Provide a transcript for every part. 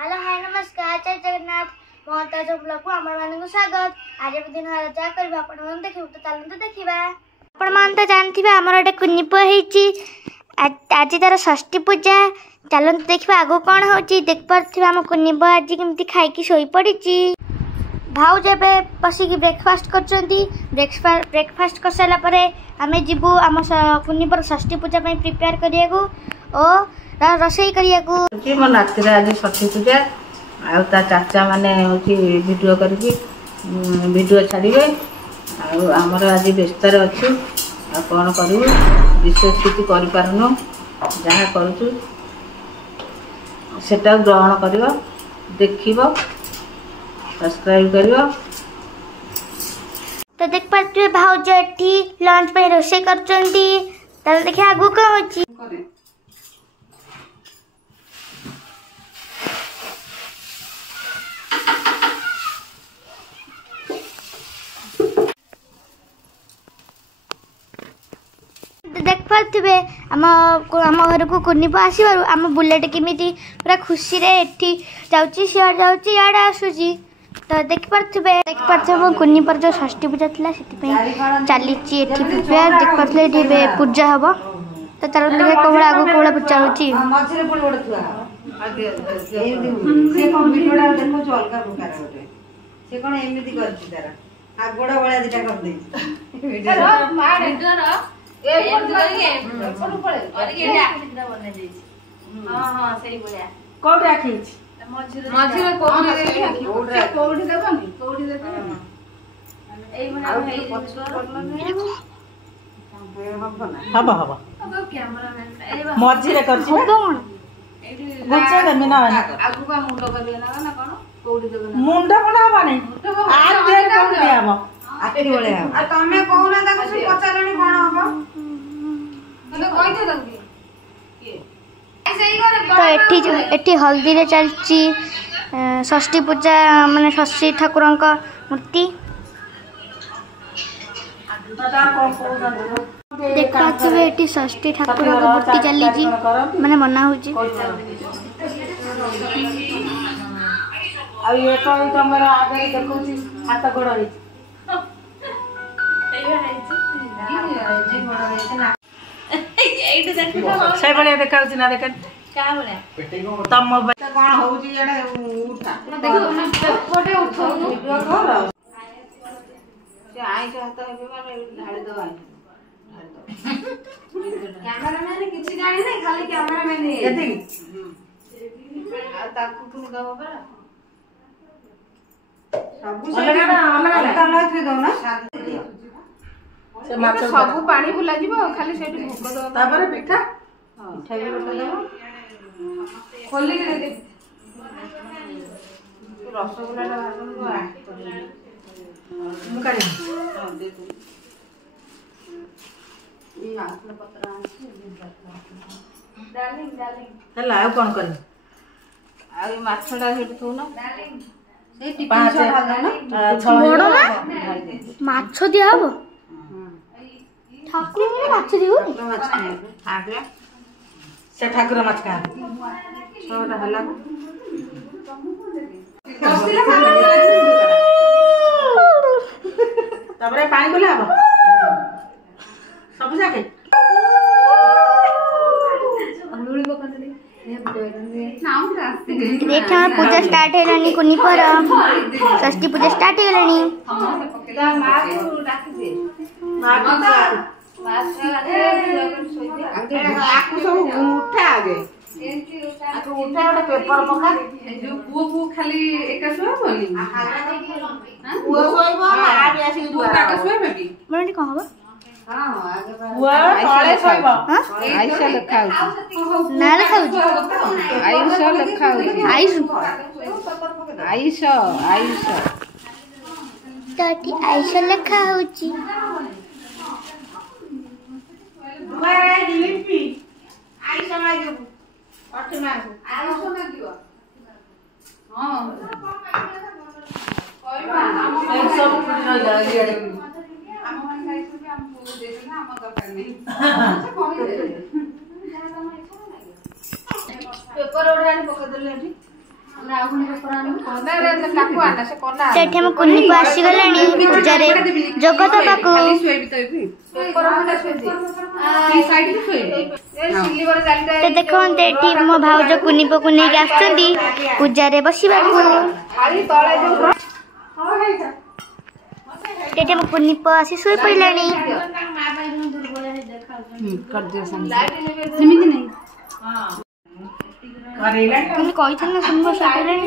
Hello hi नमस्कार जय जगन्नाथ महता जो ब्लॉग को हमर मानन को स्वागत। आज दिन जा करबा अपन मन देखिबो तो चलन तो देखिबा। अपन मान तो जानथिबा हमर एटे कुन्नीप हेची आज तार षष्ठी पूजा। चलन तो देखिबा आगो कोन होची देख परथिबा हम कुन्नीप आज केमती खाई की सोई पड़ीची। भाउ जेबे बसी की ब्रेकफास्ट करचंती। ब्रेकफास्ट कर साला परे हमें जीवु हम कुन्नीपर षष्ठी पूजा पई प्रिपेयर करियागु ओ रसोई करियागु कि मन राति रे आज षष्ठी पूजा आ ता चाचा माने होची वीडियो करके वीडियो छाड़िबे आ हमर आज व्यस्त रे अछि आ कोन करू विशेष किछि करि पारनु जहा करूछु सेटा ग्रहण करिवो देखिबो सब्सक्राइब करिवो। तो देख पाते भाउज एठी लंच पे रोषे करचंती। तले देखि आगु का होची देख पारे आम घर को कुन्नीप आसबार आम बुलेट केमी पूरा खुशी रे एठी जाउची सियाड़ जाउची याड आसुची। तो देख पारे मो कुन्नीपर जो षष्ठी पूजा थिला सेति चली प्रिपेयर देख पारे एठी पूजा हम। तो चलो देखे कोबला आगु कोबला पूजा होची मझरे पुणी गोटे थुआ से कम्प्यूटर देखो जो अलग प्रकार गोटे से कोन एमिति करछि तारा आ गोड़ा बळा दिटा कर देछि ए एमिति करके फोटो पळे और के आखिटा बने देछि। हां हां सही बोलिया कोड राखी मझरे कोडी देबनी कोडी देते एई मने हेई हबा हबा मझिरे करछि गुचे देमी ना आगु का मुंडो करबे ना कोन कोडी देबे मुंडा कोन हबा नै आ दे कोन देबो आठी बोले आ तमे कोना ताको से पचारणी कोन हबो तने कहिते दंगी तो एठी हल्दी रे चलची षष्ठी पूजा माने षष्ठी ठाकुरन का मूर्ति देख पाछे एठी षष्ठी ठाकुर का मूर्ति चली जी माने मना होची। आ ये तो तमरा आगे देखौची हाथ गोड़ होई से बड़े देखाउची ना देख का बोले तम मोबाइल कोन होउची एडे उठा देखो कोटे उठो वीडियो कर से आई से हाथ हेबे माने ढाळी दो आई कैमरामैन किछि जानि नै खाली कैमरामैन हे एति आ ताकू पुनी दबो बरा सब से अलग अलग थी दो ना से माछ सब पानी बुला जीवो खाली सेठी भोग दो तापर पिठा मिठाई भी बता दो खोली के दे रसगुल्ला ला भाजन को मुकारी हां दे दे ये आसला पत्रा डार्लिंग हला आ कोन करी आ ये माछडा हेठ थो ना डार्लिंग से टिफिन पाँच ना बड़ माछ दिया हबो ठाकुर ने माछ दियो माछ आगे से ठाकुर माछ का छोरा हला तापरे पानी कोले आबो सब जाके लुड़ी बकन दे नाम रास्ते देख हम पूजा स्टार्ट हेलानी कुन्नीपर षष्ठी पूजा स्टार्ट हेलानी। ता मारू डाकी दे माछ आगे आकु सब उठा आगे आकु उठा ओटा पेपर पका जो पुओ खाली एका सोय बोली पुओ सोइबो मा भी आसी पुओ काका सोइबे की मोरनी कह हबो हां आगे वो तळे सोइबो आइसा लिखा होची ना लिखा होची आइसा लिखा होची आइसा आइसा तटी आइसा लिखा होची मारे लिपि आइसा मा देबो अठे मा आइसा मा दियो हां कोई बा हम सब कुछ न जाली आड़ी हम खाई सुबे हम को दे देना हम दरकार नहीं कोई दे पेपर ओडा पका देले ସେଠି ଆମ କୁନି ପୁଅ ଆସିଗଲାଣି ପୂଜାରେ ଯୋଗ ଦେବାକୁ। ତ ଦେଖନ୍ତୁ ଏଠି ମୋ ଭାଉଜ କୁନି ପୁଅକୁ ନେଇକି ଆସୁଛନ୍ତି ପୂଜାରେ ବସିବାକୁ। ଏଠି ଆମ କୁନି ପୁଅ ଆସି ଶୋଇ ପଡ଼ିଲାଣି। କହିଥିଲି ନା ସୁନ୍ଦର ଶୋଇପଡ଼ିଲାଣି।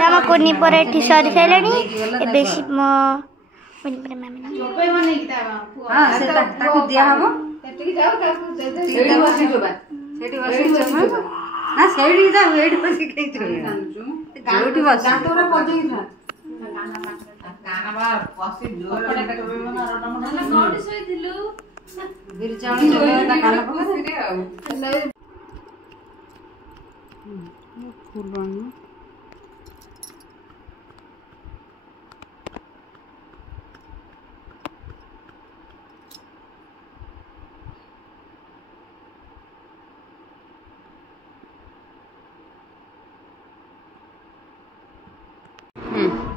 ଆମ କୁନି ପୁଅର ଏଠି ସରି ସାରିଲାଣି। ଏବେ ମୋ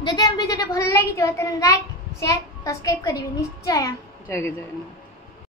ଯଦି ଆମ ଭିଡ଼ିଓ ଭଲ ଲାଗିଥିବ ତାହେଲେ ଲାଇକ୍ ସେୟାର ସବସ୍କ୍ରାଇब କରିବେ ନିଶ୍ଚୟ।